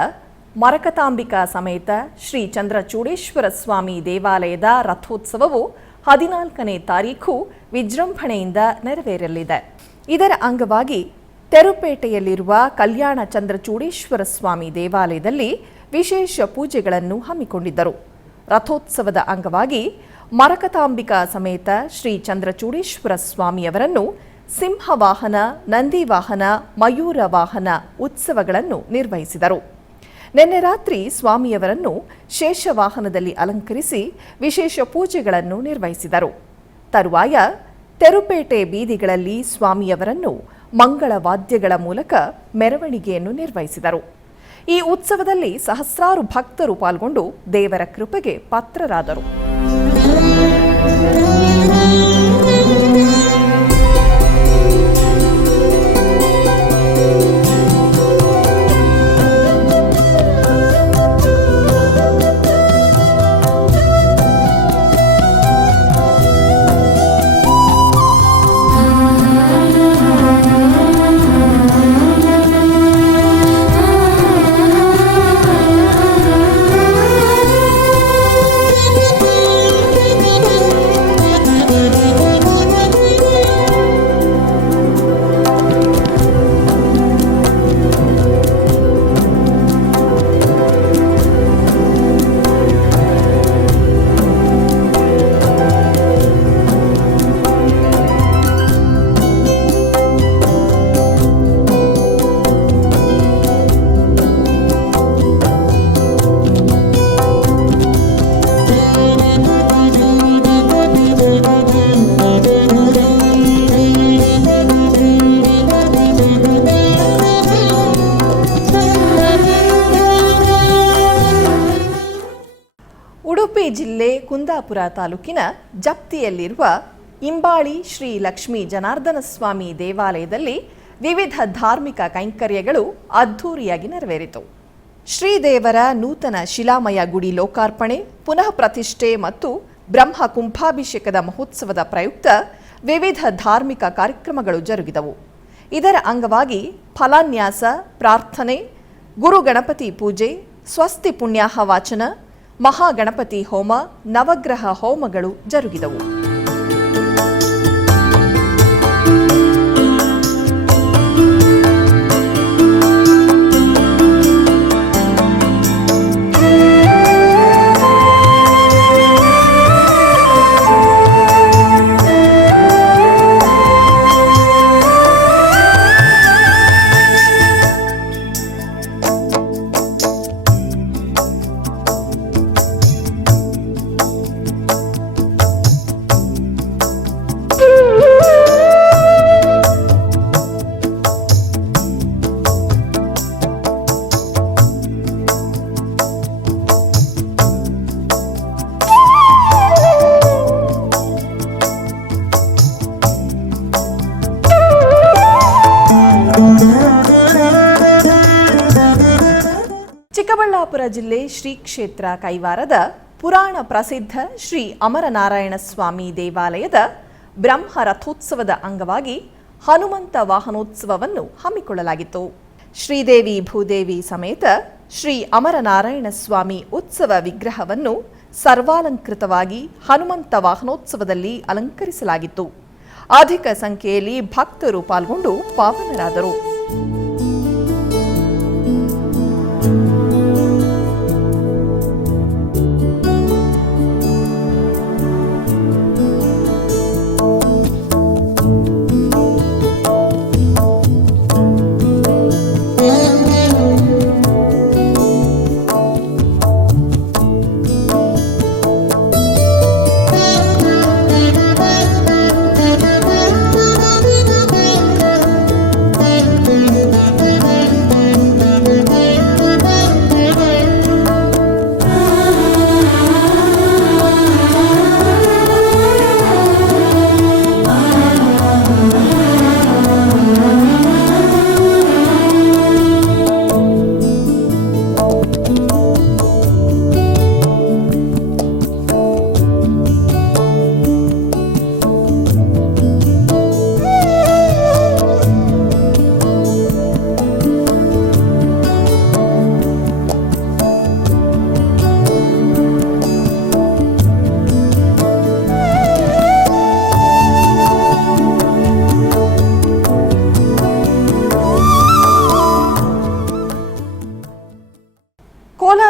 ಮರಕತಾಂಬಿಕಾ ಸಮೇತ ಶ್ರೀ ಚಂದ್ರಚೂಡೇಶ್ವರ ಸ್ವಾಮಿ ದೇವಾಲಯದ ರಥೋತ್ಸವವು 14ನೇ ತಾರೀಖು ವಿಜೃಂಭಣೆಯಿಂದ ನೆರವೇರಲಿದೆ. ಇದರ ಅಂಗವಾಗಿ ತೆರುಪೇಟೆಯಲ್ಲಿರುವ ಕಲ್ಯಾಣ ಚಂದ್ರಚೂಡೇಶ್ವರ ಸ್ವಾಮಿ ದೇವಾಲಯದಲ್ಲಿ ವಿಶೇಷ ಪೂಜೆಗಳನ್ನು ಹಮ್ಮಿಕೊಂಡಿದ್ದರು. ರಥೋತ್ಸವದ ಅಂಗವಾಗಿ ಮರಕತಾಂಬಿಕಾ ಸಮೇತ ಶ್ರೀ ಚಂದ್ರಚೂಡೇಶ್ವರ ಸ್ವಾಮಿಯವರನ್ನು ಸಿಂಹವಾಹನ, ನಂದಿವಾಹನ, ಮಯೂರ ವಾಹನ ಉತ್ಸವಗಳನ್ನು ನಿರ್ವಹಿಸಿದರು. ನಿನ್ನೆ ರಾತ್ರಿ ಸ್ವಾಮಿಯವರನ್ನು ಶೇಷವಾಹನದಲ್ಲಿ ಅಲಂಕರಿಸಿ ವಿಶೇಷ ಪೂಜೆಗಳನ್ನು ನಿರ್ವಹಿಸಿದರು. ತರುವಾಯ ತೆರುಪೇಟೆ ಬೀದಿಗಳಲ್ಲಿ ಸ್ವಾಮಿಯವರನ್ನು ಮಂಗಳ ವಾದ್ಯಗಳ ಮೂಲಕ ಮೆರವಣಿಗೆಯನ್ನು ನಿರ್ವಹಿಸಿದರು. ಈ ಉತ್ಸವದಲ್ಲಿ ಸಹಸ್ರಾರು ಭಕ್ತರು ಪಾಲ್ಗೊಂಡು ದೇವರ ಕೃಪೆಗೆ ಪಾತ್ರರಾದರು. ಉಡುಪಿ ಜಿಲ್ಲೆ ಕುಂದಾಪುರ ತಾಲೂಕಿನ ಜಪ್ತಿಯಲ್ಲಿರುವ ಇಂಬಾಳಿ ಶ್ರೀ ಲಕ್ಷ್ಮೀ ಜನಾರ್ದನ ಸ್ವಾಮಿ ದೇವಾಲಯದಲ್ಲಿ ವಿವಿಧ ಧಾರ್ಮಿಕ ಕೈಂಕರ್ಯಗಳು ಅದ್ಧೂರಿಯಾಗಿ ನೆರವೇರಿತು. ಶ್ರೀದೇವರ ನೂತನ ಶಿಲಾಮಯ ಗುಡಿ ಲೋಕಾರ್ಪಣೆ, ಪುನಃ ಪ್ರತಿಷ್ಠೆ ಮತ್ತು ಬ್ರಹ್ಮ ಕುಂಭಾಭಿಷೇಕದ ಮಹೋತ್ಸವದ ಪ್ರಯುಕ್ತ ವಿವಿಧ ಧಾರ್ಮಿಕ ಕಾರ್ಯಕ್ರಮಗಳು ಜರುಗಿದವು. ಇದರ ಅಂಗವಾಗಿ ಫಲಾನ್ಯಾಸ, ಪ್ರಾರ್ಥನೆ, ಗುರು ಗಣಪತಿ ಪೂಜೆ, ಸ್ವಸ್ತಿ ಪುಣ್ಯಾಹ ವಾಚನ, ಮಹಾಗಣಪತಿ ಹೋಮ, ನವಗ್ರಹ ಹೋಮಗಳು ಜರುಗಿದವು. ಚಿಕ್ಕಬಳ್ಳಾಪುರ ಜಿಲ್ಲೆ ಶ್ರೀ ಕ್ಷೇತ್ರ ಕೈವಾರದ ಪುರಾಣ ಪ್ರಸಿದ್ಧ ಶ್ರೀ ಅಮರನಾರಾಯಣ ಸ್ವಾಮಿ ದೇವಾಲಯದ ಬ್ರಹ್ಮ ರಥೋತ್ಸವದ ಅಂಗವಾಗಿ ಹನುಮಂತ ವಾಹನೋತ್ಸವವನ್ನು ಹಮ್ಮಿಕೊಳ್ಳಲಾಗಿತ್ತು. ಶ್ರೀದೇವಿ ಭೂದೇವಿ ಸಮೇತ ಶ್ರೀ ಅಮರನಾರಾಯಣ ಸ್ವಾಮಿ ಉತ್ಸವ ವಿಗ್ರಹವನ್ನು ಸರ್ವಾಲಂಕೃತವಾಗಿ ಹನುಮಂತ ವಾಹನೋತ್ಸವದಲ್ಲಿ ಅಲಂಕರಿಸಲಾಗಿತ್ತು. ಅಧಿಕ ಸಂಖ್ಯೆಯಲ್ಲಿ ಭಕ್ತರು ಪಾಲ್ಗೊಂಡು ಪಾವನರಾದರು.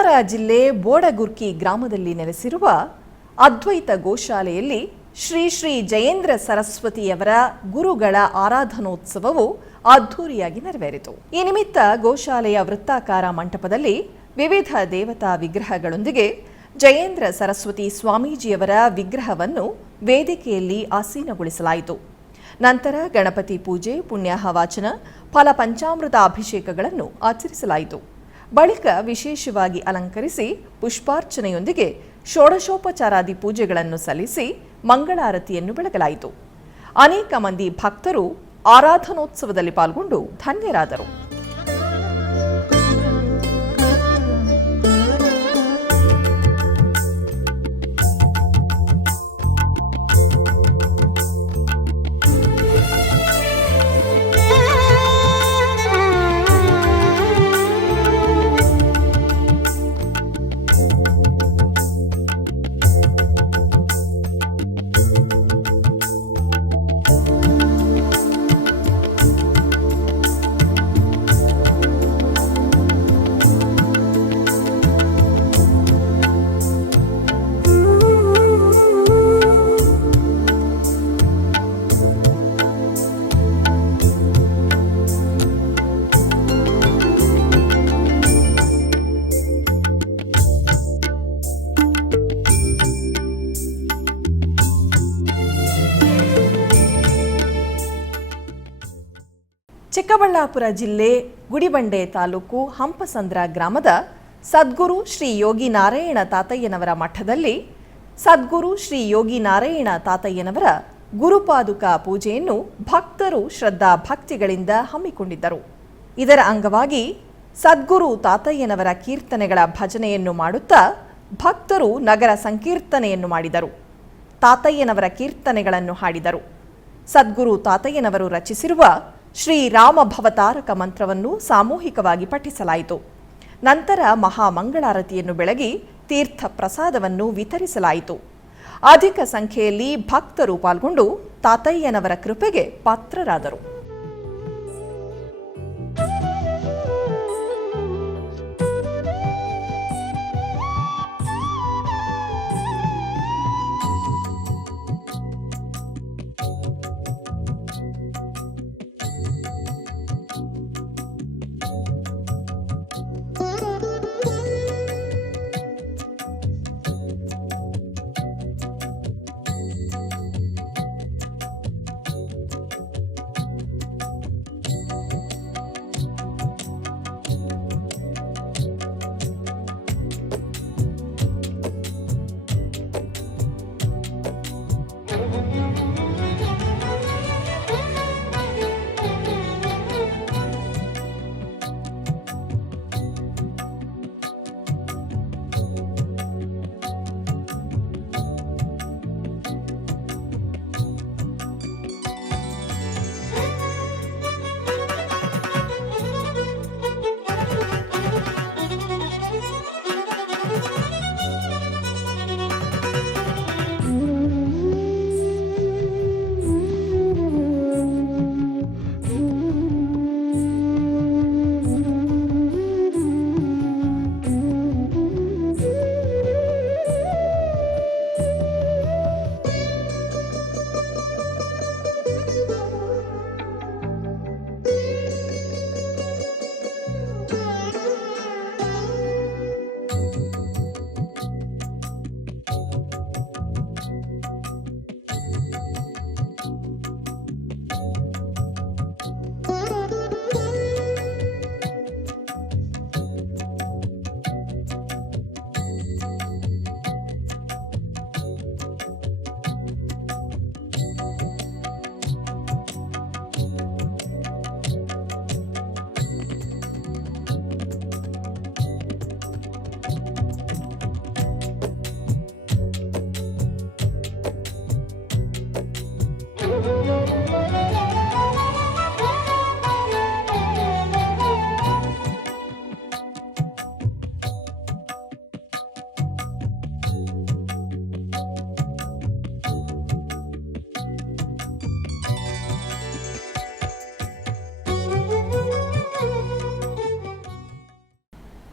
ವಿಜಯಪುರ ಜಿಲ್ಲೆ ಬೋಡಗುರ್ಕಿ ಗ್ರಾಮದಲ್ಲಿ ನೆಲೆಸಿರುವ ಅದ್ವೈತ ಗೋಶಾಲೆಯಲ್ಲಿ ಶ್ರೀ ಶ್ರೀ ಜಯೇಂದ್ರ ಸರಸ್ವತಿಯವರ ಗುರುಗಳ ಆರಾಧನೋತ್ಸವವು ಅದ್ಧೂರಿಯಾಗಿ ನೆರವೇರಿತು. ಈ ನಿಮಿತ್ತ ಗೋಶಾಲೆಯ ವೃತ್ತಾಕಾರ ಮಂಟಪದಲ್ಲಿ ವಿವಿಧ ದೇವತಾ ವಿಗ್ರಹಗಳೊಂದಿಗೆ ಜಯೇಂದ್ರ ಸರಸ್ವತಿ ಸ್ವಾಮೀಜಿಯವರ ವಿಗ್ರಹವನ್ನು ವೇದಿಕೆಯಲ್ಲಿ ಆಸೀನಗೊಳಿಸಲಾಯಿತು. ನಂತರ ಗಣಪತಿ ಪೂಜೆ, ಪುಣ್ಯಾಹ ವಾಚನ, ಫಲ ಪಂಚಾಮೃತ ಅಭಿಷೇಕಗಳನ್ನು ಆಚರಿಸಲಾಯಿತು. ಬಳಿಕ ವಿಶೇಷವಾಗಿ ಅಲಂಕರಿಸಿ ಪುಷ್ಪಾರ್ಚನೆಯೊಂದಿಗೆ ಷೋಡಶೋಪಚಾರಾದಿ ಪೂಜೆಗಳನ್ನು ಸಲ್ಲಿಸಿ ಮಂಗಳಾರತಿಯನ್ನು ಬೆಳಗಲಾಯಿತು. ಅನೇಕ ಮಂದಿ ಭಕ್ತರು ಆರಾಧನೋತ್ಸವದಲ್ಲಿ ಪಾಲ್ಗೊಂಡು ಧನ್ಯರಾದರು. ಚಿಕ್ಕಬಳ್ಳಾಪುರ ಜಿಲ್ಲೆ ಗುಡಿಬಂಡೆ ತಾಲೂಕು ಹಂಪಸಂದ್ರ ಗ್ರಾಮದ ಸದ್ಗುರು ಶ್ರೀ ಯೋಗಿ ನಾರಾಯಣ ತಾತಯ್ಯನವರ ಮಠದಲ್ಲಿ ಸದ್ಗುರು ಶ್ರೀ ಯೋಗಿ ನಾರಾಯಣ ತಾತಯ್ಯನವರ ಗುರುಪಾದುಕಾ ಪೂಜೆಯನ್ನು ಭಕ್ತರು ಶ್ರದ್ಧಾ ಭಕ್ತಿಗಳಿಂದ ಹಮ್ಮಿಕೊಂಡಿದ್ದರು. ಇದರ ಅಂಗವಾಗಿ ಸದ್ಗುರು ತಾತಯ್ಯನವರ ಕೀರ್ತನೆಗಳ ಭಜನೆಯನ್ನು ಮಾಡುತ್ತಾ ಭಕ್ತರು ನಗರ ಸಂಕೀರ್ತನೆಯನ್ನು ಮಾಡಿದರು. ತಾತಯ್ಯನವರ ಕೀರ್ತನೆಗಳನ್ನು ಹಾಡಿದರು. ಸದ್ಗುರು ತಾತಯ್ಯನವರು ರಚಿಸಿರುವ ಶ್ರೀರಾಮ ಭವತಾರಕ ಮಂತ್ರವನ್ನು ಸಾಮೂಹಿಕವಾಗಿ ಪಠಿಸಲಾಯಿತು. ನಂತರ ಮಹಾಮಂಗಳಾರತಿಯನ್ನು ಬೆಳಗಿ ತೀರ್ಥ ಪ್ರಸಾದವನ್ನು ವಿತರಿಸಲಾಯಿತು. ಅಧಿಕ ಸಂಖ್ಯೆಯಲ್ಲಿ ಭಕ್ತರು ಪಾಲ್ಗೊಂಡು ತಾತಯ್ಯನವರ ಕೃಪೆಗೆ ಪಾತ್ರರಾದರು.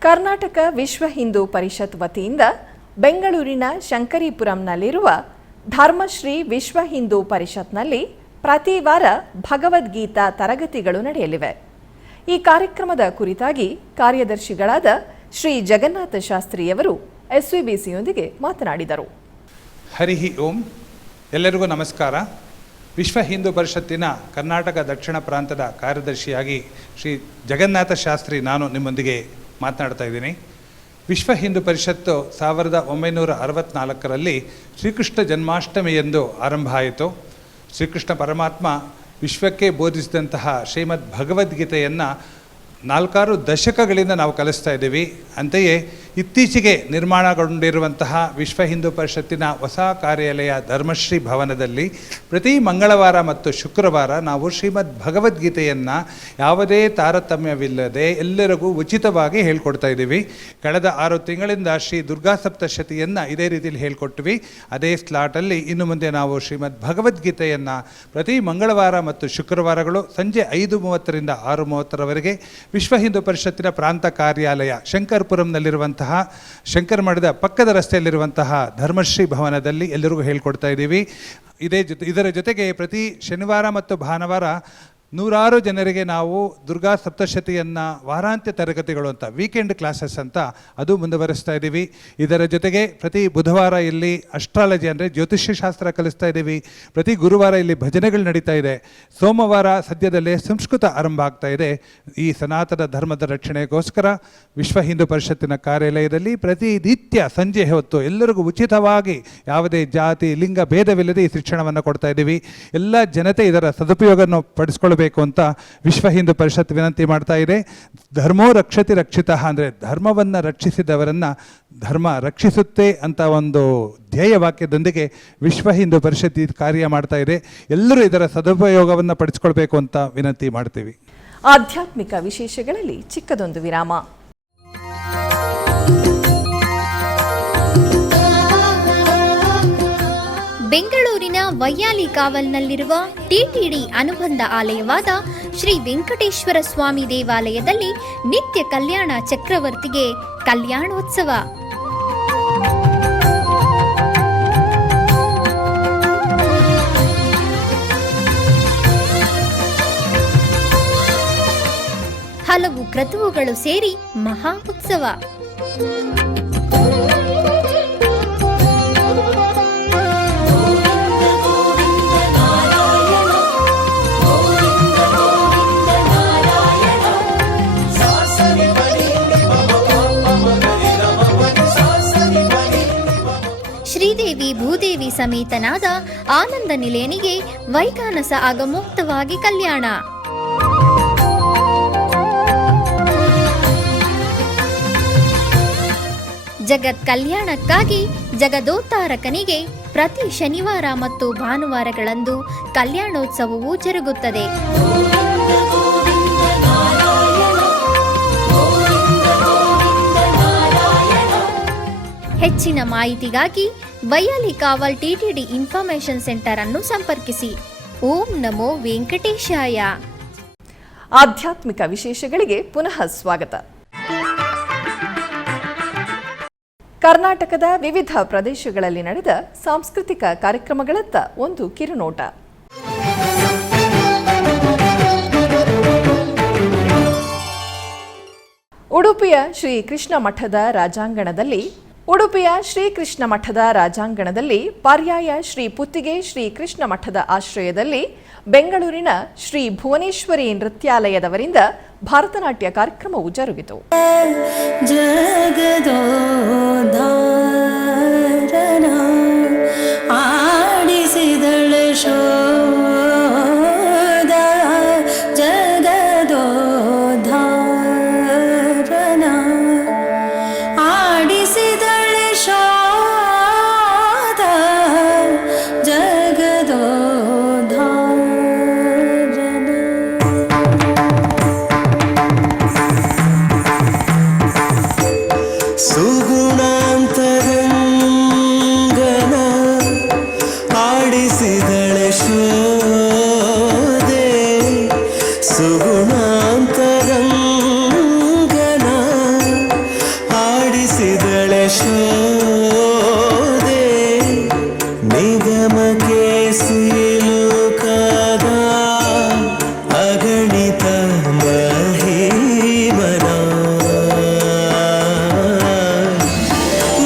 ಕರ್ನಾಟಕ ವಿಶ್ವ ಹಿಂದೂ ಪರಿಷತ್ ವತಿಯಿಂದ ಬೆಂಗಳೂರಿನ ಶಂಕರೀಪುರಂನಲ್ಲಿರುವ ಧರ್ಮಶ್ರೀ ವಿಶ್ವ ಹಿಂದೂ ಪರಿಷತ್ನಲ್ಲಿ ಪ್ರತಿ ವಾರ ಭಗವದ್ಗೀತಾ ತರಗತಿಗಳು ನಡೆಯಲಿವೆ. ಈ ಕಾರ್ಯಕ್ರಮದ ಕುರಿತಾಗಿ ಕಾರ್ಯದರ್ಶಿಗಳಾದ ಶ್ರೀ ಜಗನ್ನಾಥ ಶಾಸ್ತ್ರಿಯವರು ಎಸ್ವಿಬಿಸಿಯೊಂದಿಗೆ ಮಾತನಾಡಿದರು. ಹರಿ ಓಂ. ಎಲ್ಲರಿಗೂ ನಮಸ್ಕಾರ. ವಿಶ್ವ ಹಿಂದೂ ಪರಿಷತ್ತಿನ ಕರ್ನಾಟಕ ದಕ್ಷಿಣ ಪ್ರಾಂತದ ಕಾರ್ಯದರ್ಶಿಯಾಗಿ ಶ್ರೀ ಜಗನ್ನಾಥ ಶಾಸ್ತ್ರಿ ನಾನು ನಿಮ್ಮೊಂದಿಗೆ ಮಾತನಾಡ್ತಾ ಇದ್ದೀನಿ. ವಿಶ್ವ ಹಿಂದೂ ಪರಿಷತ್ತು 1964ರಲ್ಲಿ ಶ್ರೀಕೃಷ್ಣ ಜನ್ಮಾಷ್ಟಮಿಯೆಂದು ಆರಂಭ ಆಯಿತು. ಶ್ರೀಕೃಷ್ಣ ಪರಮಾತ್ಮ ವಿಶ್ವಕ್ಕೆ ಬೋಧಿಸಿದಂತಹ ಶ್ರೀಮದ್ ಭಗವದ್ಗೀತೆಯನ್ನು 4 ದಶಕಗಳಿಂದ ನಾವು ಕಲಿಸ್ತಾ ಇದ್ದೀವಿ. ಅಂತೆಯೇ ಇತ್ತೀಚೆಗೆ ನಿರ್ಮಾಣಗೊಂಡಿರುವಂತಹ ವಿಶ್ವ ಹಿಂದೂ ಪರಿಷತ್ತಿನ ಹೊಸ ಕಾರ್ಯಾಲಯ ಧರ್ಮಶ್ರೀ ಭವನದಲ್ಲಿ ಪ್ರತಿ ಮಂಗಳವಾರ ಮತ್ತು ಶುಕ್ರವಾರ ನಾವು ಶ್ರೀಮದ್ ಭಗವದ್ಗೀತೆಯನ್ನು ಯಾವುದೇ ತಾರತಮ್ಯವಿಲ್ಲದೆ ಎಲ್ಲರಿಗೂ ಉಚಿತವಾಗಿ ಹೇಳ್ಕೊಡ್ತಾ ಇದ್ದೀವಿ. ಕಳೆದ 6 ತಿಂಗಳಿಂದ ಶ್ರೀ ದುರ್ಗಾ ಸಪ್ತಶತಿಯನ್ನು ಇದೇ ರೀತಿಯಲ್ಲಿ ಹೇಳ್ಕೊಟ್ವಿ. ಅದೇ ಸ್ಲಾಟಲ್ಲಿ ಇನ್ನು ಮುಂದೆ ನಾವು ಶ್ರೀಮದ್ ಭಗವದ್ಗೀತೆಯನ್ನು ಪ್ರತಿ ಮಂಗಳವಾರ ಮತ್ತು ಶುಕ್ರವಾರಗಳು ಸಂಜೆ 5:30ರಿಂದ 6:30ರವರೆಗೆ ವಿಶ್ವ ಹಿಂದೂ ಪರಿಷತ್ತಿನ ಪ್ರಾಂತ ಕಾರ್ಯಾಲಯ ಶಂಕರ್ಪುರಂನಲ್ಲಿರುವಂತಹ ಶಂಕರ ಮಠದ ಪಕ್ಕದ ರಸ್ತೆಯಲ್ಲಿರುವಂತಹ ಧರ್ಮಶ್ರೀ ಭವನದಲ್ಲಿ ಎಲ್ಲರಿಗೂ ಹೇಳ್ಕೊಡ್ತಾ ಇದ್ದೀವಿ. ಇದರ ಜೊತೆಗೆ ಪ್ರತಿ ಶನಿವಾರ ಮತ್ತು ಭಾನುವಾರ 100 ಜನರಿಗೆ ನಾವು ದುರ್ಗಾ ಸಪ್ತಶತಿಯನ್ನು ವಾರಾಂತ್ಯ ತರಗತಿಗಳು ಅಂತ ವೀಕೆಂಡ್ ಕ್ಲಾಸಸ್ ಅಂತ ಅದು ಮುಂದುವರಿಸ್ತಾ ಇದ್ದೀವಿ. ಇದರ ಜೊತೆಗೆ ಪ್ರತಿ ಬುಧವಾರ ಇಲ್ಲಿ ಅಸ್ಟ್ರಾಲಜಿ ಅಂದರೆ ಜ್ಯೋತಿಷ್ಯ ಶಾಸ್ತ್ರ ಕಲಿಸ್ತಾ ಇದ್ದೀವಿ. ಪ್ರತಿ ಗುರುವಾರ ಇಲ್ಲಿ ಭಜನೆಗಳು ನಡೀತಾ ಇದೆ. ಸೋಮವಾರ ಸದ್ಯದಲ್ಲೇ ಸಂಸ್ಕೃತ ಆರಂಭ ಆಗ್ತಾ ಇದೆ. ಈ ಸನಾತನ ಧರ್ಮದ ರಕ್ಷಣೆಗೋಸ್ಕರ ವಿಶ್ವ ಹಿಂದೂ ಪರಿಷತ್ತಿನ ಕಾರ್ಯಾಲಯದಲ್ಲಿ ಪ್ರತಿನಿತ್ಯ ಸಂಜೆ ಹೊತ್ತು ಎಲ್ಲರಿಗೂ ಉಚಿತವಾಗಿ ಯಾವುದೇ ಜಾತಿ ಲಿಂಗ ಭೇದವಿಲ್ಲದೆ ಈ ಶಿಕ್ಷಣವನ್ನು ಕೊಡ್ತಾ ಇದ್ದೀವಿ. ಎಲ್ಲ ಜನತೆ ಇದರ ಸದುಪಯೋಗವನ್ನು ಪಡಿಸ್ಕೊಳ್ಬೇಕು ಅಂತ ವಿಶ್ವ ಹಿಂದೂ ಪರಿಷತ್ ವಿನಂತಿ ಮಾಡ್ತಾ ಇದೆ. ಧರ್ಮೋ ರಕ್ಷತಿ ರಕ್ಷಿತ ಅಂದರೆ ಧರ್ಮವನ್ನು ರಕ್ಷಿಸಿದವರನ್ನು ಧರ್ಮ ರಕ್ಷಿಸುತ್ತೆ ಅಂತ ಒಂದು ಧ್ಯೇಯ ವಾಕ್ಯದೊಂದಿಗೆ ವಿಶ್ವ ಹಿಂದೂ ಪರಿಷತ್ ಕಾರ್ಯ ಮಾಡ್ತಾ ಇದೆ. ಎಲ್ಲರೂ ಇದರ ಸದುಪಯೋಗವನ್ನು ಪಡಿಸ್ಕೊಳ್ಬೇಕು ಅಂತ ವಿನಂತಿ ಮಾಡ್ತೀವಿ. ಆಧ್ಯಾತ್ಮಿಕ ವಿಶೇಷಗಳಲ್ಲಿ ಚಿಕ್ಕದೊಂದು ವಿರಾಮ. ಬೆಂಗಳೂರಿನ ವೈಯಾಲಿ ಕಾವಲ್ನಲ್ಲಿರುವ ಟಿಟಿಡಿ ಅನುಬಂಧ ಆಲಯವಾದ ಶ್ರೀ ವೆಂಕಟೇಶ್ವರ ಸ್ವಾಮಿ ದೇವಾಲಯದಲ್ಲಿ ನಿತ್ಯ ಕಲ್ಯಾಣ ಚಕ್ರವರ್ತಿಗೆ ಕಲ್ಯಾಣೋತ್ಸವ. ಹಲವು ಕ್ರತುವುಗಳು ಸೇರಿ ಮಹಾ ಉತ್ಸವ. ಶ್ರೀದೇವಿ ಭೂದೇವಿ ಸಮೇತನಾದ ಆನಂದ ನಿಲಯನಿಗೆ ವೈಖಾನಸ ಆಗಮೋಕ್ತವಾಗಿ ಕಲ್ಯಾಣ. ಜಗತ್ ಕಲ್ಯಾಣಕ್ಕಾಗಿ ಜಗದೋತ್ತಾರಕನಿಗೆ ಪ್ರತಿ ಶನಿವಾರ ಮತ್ತು ಭಾನುವಾರಗಳಂದು ಕಲ್ಯಾಣೋತ್ಸವವು ಜರುಗುತ್ತದೆ. ಹೆಚ್ಚಿನ ಮಾಹಿತಿಗಾಗಿ ವೈಯಾಲಿ ಕಾವಲ್ ಟಿಟಿಡಿ ಇನ್ಫಾರ್ಮೇಶನ್ ಸೆಂಟರ್ ಅನ್ನು ಸಂಪರ್ಕಿಸಿ. ಓಂ ನಮೋ ವೆಂಕಟೇಶಾಯ. ಆಧ್ಯಾತ್ಮಿಕ ವಿಶೇಷಗಳಿಗೆ ಪುನಃ ಸ್ವಾಗತ. ಕರ್ನಾಟಕದ ವಿವಿಧ ಪ್ರದೇಶಗಳಲ್ಲಿ ನಡೆದ ಸಾಂಸ್ಕೃತಿಕ ಕಾರ್ಯಕ್ರಮಗಳತ್ತ ಒಂದು ಕಿರುನೋಟ. ಉಡುಪಿಯ ಶ್ರೀ ಕೃಷ್ಣ ಮಠದ ರಾಜಾಂಗಣದಲ್ಲಿ ಪರ್ಯಾಯ ಶ್ರೀ ಪುತ್ತಿಗೆ ಶ್ರೀ ಕೃಷ್ಣ ಮಠದ ಆಶ್ರಯದಲ್ಲಿ ಬೆಂಗಳೂರಿನ ಶ್ರೀ ಭುವನೇಶ್ವರಿ ನೃತ್ಯಾಲಯದವರಿಂದ ಭರತನಾಟ್ಯ ಕಾರ್ಯಕ್ರಮವು ಜರುಗಿತು. ಯಶೋದೆ ನಿಗಮಕ್ಕೆ ಸಿಲುಕಾದ ಅಗಣಿತ ಮಹಿಮನ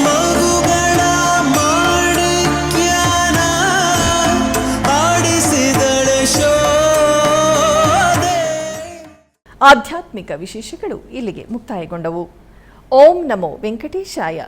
ಮಗುಗಳ ಮಾಣಿಕ್ಯನ ಆಡಿಸಿದಳೆ ಶೋದೆ. ಆಧ್ಯಾತ್ಮಿಕ ವಿಶೇಷಗಳು ಇಲ್ಲಿಗೆ ಮುಕ್ತಾಯಗೊಂಡವು. ಓಂ ನಮೋ ವೆಂಕಟೇಶಾಯ.